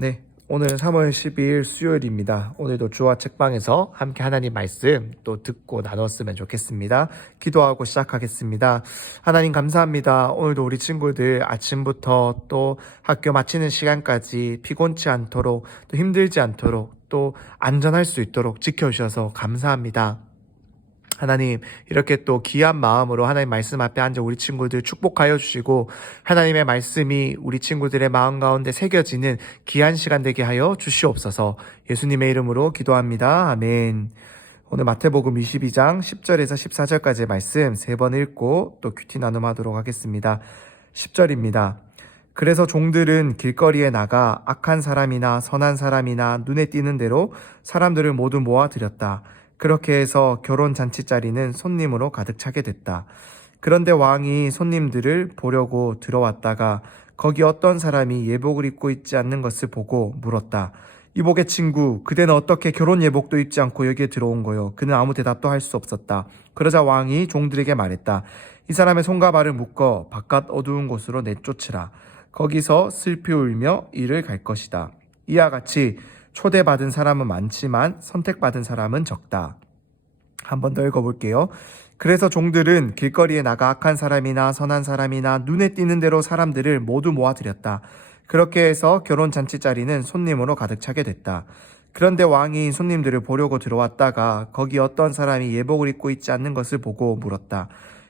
네, 오늘은 3월 12일 수요일입니다. 오늘도 주와 책방에서 함께 하나님 말씀 또 듣고 나눴으면 좋겠습니다. 기도하고 시작하겠습니다. 하나님 감사합니다. 오늘도 우리 친구들 아침부터 또 학교 마치는 시간까지 피곤치 않도록 또 힘들지 않도록 또 안전할 수 있도록 지켜주셔서 감사합니다. 하나님, 이렇게 또 귀한 마음으로 하나님 말씀 앞에 앉아 우리 친구들 축복하여 주시고 하나님의 말씀이 우리 친구들의 마음 가운데 새겨지는 귀한 시간 되게 하여 주시옵소서. 예수님의 이름으로 기도합니다. 아멘. 오늘 마태복음 22장 10절에서 14절까지의 말씀 3번 읽고 또 큐티 나눔하도록 하겠습니다. 10절입니다. 그래서 종들은 길거리에 나가 악한 사람이나 선한 사람이나 눈에 띄는 대로 사람들을 모두 모아들였다. 그렇게 해서 결혼 잔치 자리는 손님으로 가득 차게 됐다. 그런데 왕이 손님들을 보려고 들어왔다가 거기 어떤 사람이 예복을 입고 있지 않는 것을 보고 물었다. 이복의 친구, 그대는 어떻게 결혼 예복도 입지 않고 여기에 들어온 거요? 그는 아무 대답도 할 수 없었다. 그러자 왕이 종들에게 말했다. 이 사람의 손과 발을 묶어 바깥 어두운 곳으로 내쫓으라. 거기서 슬피 울며 이를 갈 것이다. 이와 같이 초대받은 사람은 많지만 선택받은 사람은 적다. 한 번 더 읽어볼게요. 그래서 종들은 길거리에 나가 악한 사람이나 선한 사람이나 눈에 띄는 대로 사람들을 모두 모아들였다. 그렇게 해서 결혼 잔치 자리는 손님으로 가득 차게 됐다. 그런데 왕이 손님들을 보려고 들어왔다가 거기 어떤 사람이 예복을 입고 있지 않는 것을 보고 물었다.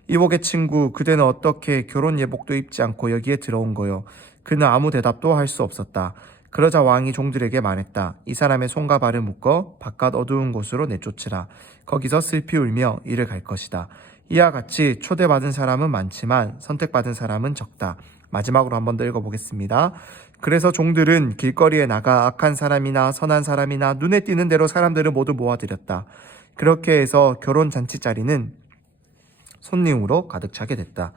이복의 친구, 그대는 어떻게 결혼 예복도 입지 않고 여기에 들어온 거요? 그는 아무 대답도 할 수 없었다. 그러자 왕이 종들에게 말했다. 이 사람의 손과 발을 묶어 바깥 어두운 곳으로 내쫓으라. 거기서 슬피 울며 이를 갈 것이다. 이와 같이 초대받은 사람은 많지만 선택받은 사람은 적다. 마지막으로 한 번 더 읽어보겠습니다. 그래서 종들은 길거리에 나가 악한 사람이나 선한 사람이나 눈에 띄는 대로 사람들을 모두 모아들였다. 그렇게 해서 결혼 잔치 자리는 손님으로 가득 차게 됐다.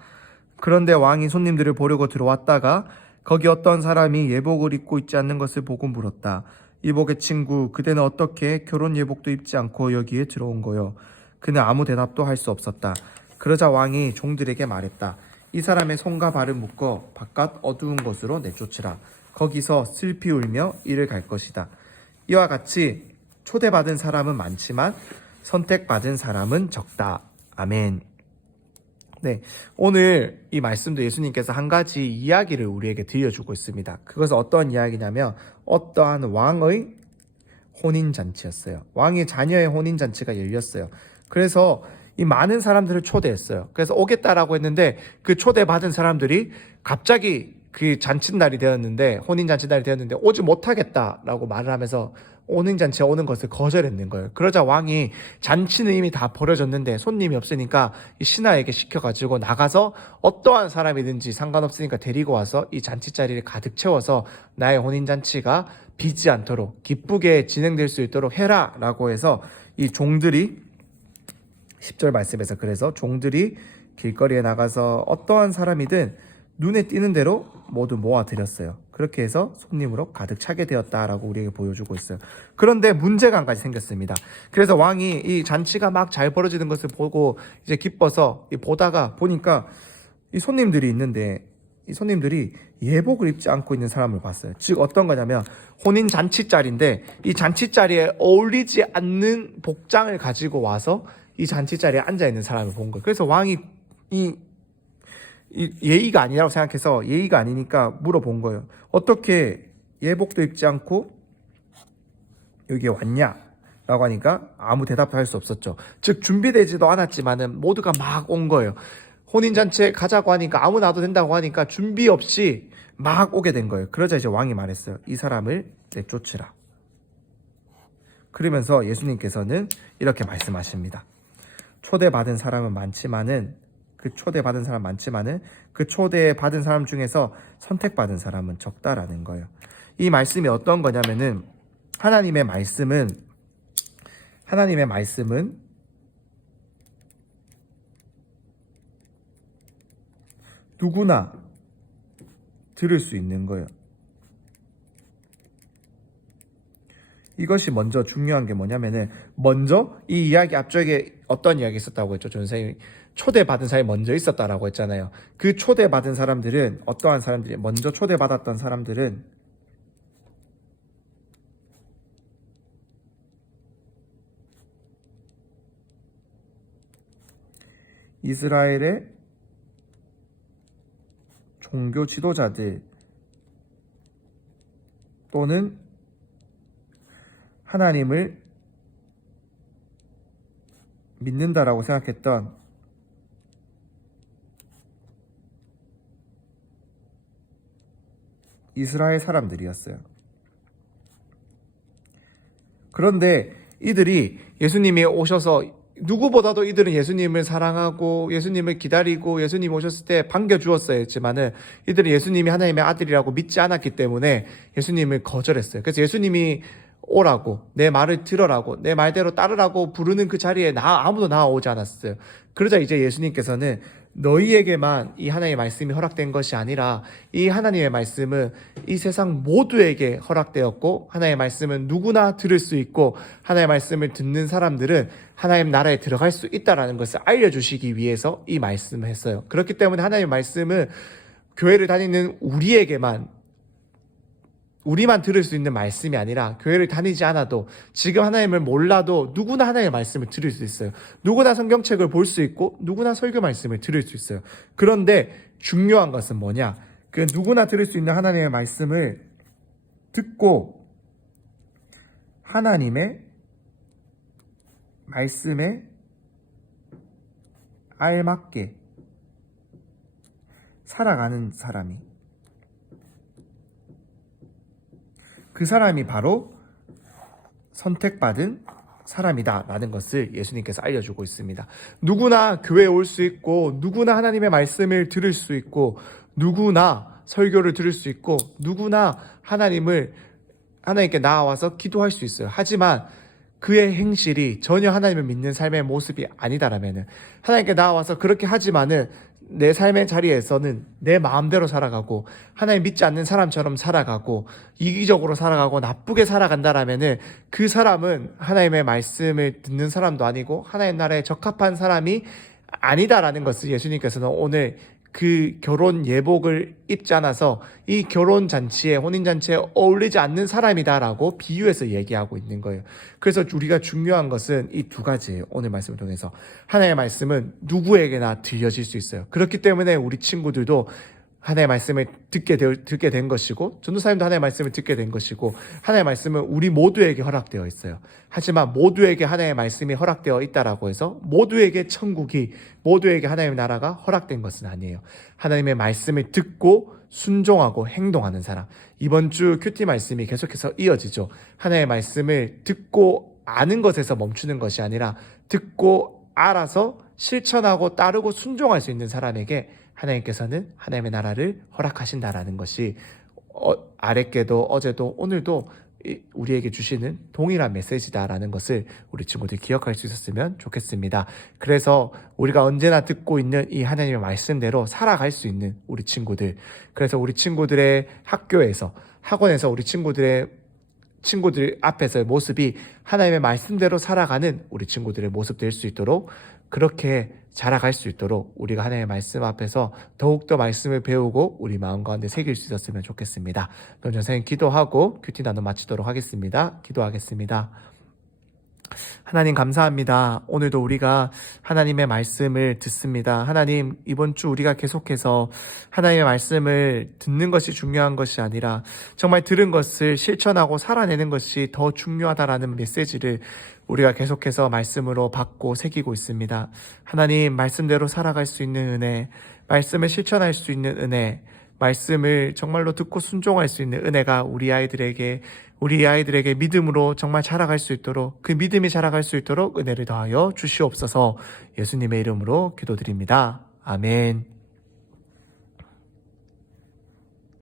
그런데 왕이 손님들을 보려고 들어왔다가 거기 어떤 사람이 예복을 입고 있지 않는 것을 보고 물었다. 이복의 친구, 그대는 어떻게 결혼 예복도 입지 않고 여기에 들어온 거요? 그는 아무 대답도 할 수 없었다. 그러자 왕이 종들에게 말했다. 이 사람의 손과 발을 묶어 바깥 어두운 곳으로 내쫓으라. 거기서 슬피 울며 이를 갈 것이다. 이와 같이 초대받은 사람은 많지만 선택받은 사람은 적다. 아멘. 네, 오늘 이 말씀도 예수님께서 한 가지 이야기를 우리에게 들려주고 있습니다. 그것은 어떤 이야기냐면 어떠한 왕의 혼인잔치였어요. 왕의 자녀의 혼인잔치가 열렸어요. 그래서 이 많은 사람들을 초대했어요. 그래서 오겠다라고 했는데 그 초대받은 사람들이 갑자기 그 잔칫날이 되었는데 혼인잔치날이 되었는데 오지 못하겠다라고 말을 하면서 혼인잔치에 오는 것을 거절했는 거예요. 그러자 왕이 잔치는 이미 다 벌어졌는데 손님이 없으니까 이 신하에게 시켜가지고 나가서 어떠한 사람이든지 상관없으니까 데리고 와서 이 잔치 자리를 가득 채워서 나의 혼인잔치가 비지 않도록 기쁘게 진행될 수 있도록 해라 라고 해서 이 종들이 10절 말씀에서 그래서 종들이 길거리에 나가서 어떠한 사람이든 눈에 띄는 대로 모두 모아드렸어요. 그렇게 해서 손님으로 가득 차게 되었다라고 우리에게 보여주고 있어요. 그런데 문제가 한 가지 생겼습니다. 그래서 왕이 이 잔치가 막 잘 벌어지는 것을 보고 이제 기뻐서 보다가 보니까 이 손님들이 있는데 이 손님들이 예복을 입지 않고 있는 사람을 봤어요. 즉 어떤 거냐면 혼인 잔치 자리인데 이 잔치 자리에 어울리지 않는 복장을 가지고 와서 이 잔치 자리에 앉아 있는 사람을 본 거예요. 그래서 왕이 이 예의가 아니라고 생각해서 예의가 아니니까 물어본 거예요. 어떻게 예복도 입지 않고 여기에 왔냐? 라고 하니까 아무 대답도 할 수 없었죠. 즉 준비되지도 않았지만은 모두가 막 온 거예요. 혼인잔치에 가자고 하니까 아무나 와도 된다고 하니까 준비 없이 막 오게 된 거예요. 그러자 이제 왕이 말했어요. 이 사람을 내쫓으라. 그러면서 예수님께서는 이렇게 말씀하십니다. 초대받은 사람은 많지만은 그 초대받은 사람 중에서 선택받은 사람은 적다라는 거예요. 이 말씀이 어떤 거냐면은 하나님의 말씀은 누구나 들을 수 있는 거예요. 이것이 먼저 중요한 게 뭐냐면은 먼저 이 이야기 앞쪽에 어떤 이야기 있었다고 했죠? 선생님이 초대받은 사람이 먼저 있었다라고 했잖아요. 그 초대받은 사람들은 어떠한 사람들이 먼저 초대받았던 사람들은 이스라엘의 종교 지도자들 또는 하나님을 믿는다라고 생각했던 이스라엘 사람들이었어요. 그런데 이들이 예수님이 오셔서 누구보다도 이들은 예수님을 사랑하고 예수님을 기다리고 예수님 오셨을 때 반겨주었어야 했지만은 이들은 예수님이 하나님의 아들이라고 믿지 않았기 때문에 예수님을 거절했어요. 그래서 예수님이 오라고 내 말을 들으라고 내 말대로 따르라고 부르는 그 자리에 아무도 나오지 않았어요. 그러자 이제 예수님께서는 너희에게만 이 하나님의 말씀이 허락된 것이 아니라 이 하나님의 말씀은 이 세상 모두에게 허락되었고 하나님의 말씀은 누구나 들을 수 있고 하나님의 말씀을 듣는 사람들은 하나님 나라에 들어갈 수 있다는 것을 알려주시기 위해서 이 말씀을 했어요. 그렇기 때문에 하나님의 말씀은 교회를 다니는 우리만 들을 수 있는 말씀이 아니라 교회를 다니지 않아도 지금 하나님을 몰라도 누구나 하나님의 말씀을 들을 수 있어요. 누구나 성경책을 볼 수 있고 누구나 설교 말씀을 들을 수 있어요. 그런데 중요한 것은 뭐냐? 그 누구나 들을 수 있는 하나님의 말씀을 듣고 하나님의 말씀에 알맞게 살아가는 사람이 그 사람이 바로 선택받은 사람이다라는 것을 예수님께서 알려주고 있습니다. 누구나 교회에 올 수 있고 누구나 하나님의 말씀을 들을 수 있고 누구나 설교를 들을 수 있고 누구나 하나님께 나와서 기도할 수 있어요. 하지만 그의 행실이 전혀 하나님을 믿는 삶의 모습이 아니다라면은 하나님께 나와서 그렇게 하지만은 내 삶의 자리에서는 내 마음대로 살아가고 하나님 믿지 않는 사람처럼 살아가고 이기적으로 살아가고 나쁘게 살아간다라면은 그 사람은 하나님의 말씀을 듣는 사람도 아니고 하나님 나라에 적합한 사람이 아니다라는 것을 예수님께서는 오늘 그 결혼 예복을 입지 않아서 이 결혼 잔치에 혼인 잔치에 어울리지 않는 사람이다라고 비유해서 얘기하고 있는 거예요. 그래서 우리가 중요한 것은 이 두 가지예요. 오늘 말씀을 통해서 하나님의 말씀은 누구에게나 들려질 수 있어요. 그렇기 때문에 우리 친구들도 하나님의 말씀을 듣게 된 것이고 전도사님도 하나님의 말씀을 듣게 된 것이고 하나님의 말씀은 우리 모두에게 허락되어 있어요. 하지만 모두에게 하나님의 말씀이 허락되어 있다라고 해서 모두에게 천국이 모두에게 하나님의 나라가 허락된 것은 아니에요. 하나님의 말씀을 듣고 순종하고 행동하는 사람. 이번 주 큐티 말씀이 계속해서 이어지죠. 하나님의 말씀을 듣고 아는 것에서 멈추는 것이 아니라 듣고 알아서 실천하고 따르고 순종할 수 있는 사람에게 하나님께서는 하나님의 나라를 허락하신다라는 것이 아랫게도 어제도 오늘도 우리에게 주시는 동일한 메시지다라는 것을 우리 친구들 기억할 수 있었으면 좋겠습니다. 그래서 우리가 언제나 듣고 있는 이 하나님의 말씀대로 살아갈 수 있는 우리 친구들, 그래서 우리 친구들의 학교에서 학원에서 우리 친구들 앞에서의 모습이 하나님의 말씀대로 살아가는 우리 친구들의 모습 될 수 있도록 그렇게 자라갈 수 있도록 우리가 하나님의 말씀 앞에서 더욱더 말씀을 배우고 우리 마음 가운데 새길 수 있었으면 좋겠습니다. 그럼 선생님 기도하고 큐티 나눠 마치도록 하겠습니다. 기도하겠습니다. 하나님 감사합니다. 오늘도 우리가 하나님의 말씀을 듣습니다. 하나님, 이번 주 우리가 계속해서 하나님의 말씀을 듣는 것이 중요한 것이 아니라 정말 들은 것을 실천하고 살아내는 것이 더 중요하다라는 메시지를 우리가 계속해서 말씀으로 받고 새기고 있습니다. 하나님, 말씀대로 살아갈 수 있는 은혜, 말씀을 실천할 수 있는 은혜, 말씀을 정말로 듣고 순종할 수 있는 은혜가 우리 아이들에게 믿음으로 정말 자라갈 수 있도록, 그 믿음이 자라갈 수 있도록 은혜를 더하여 주시옵소서. 예수님의 이름으로 기도드립니다. 아멘.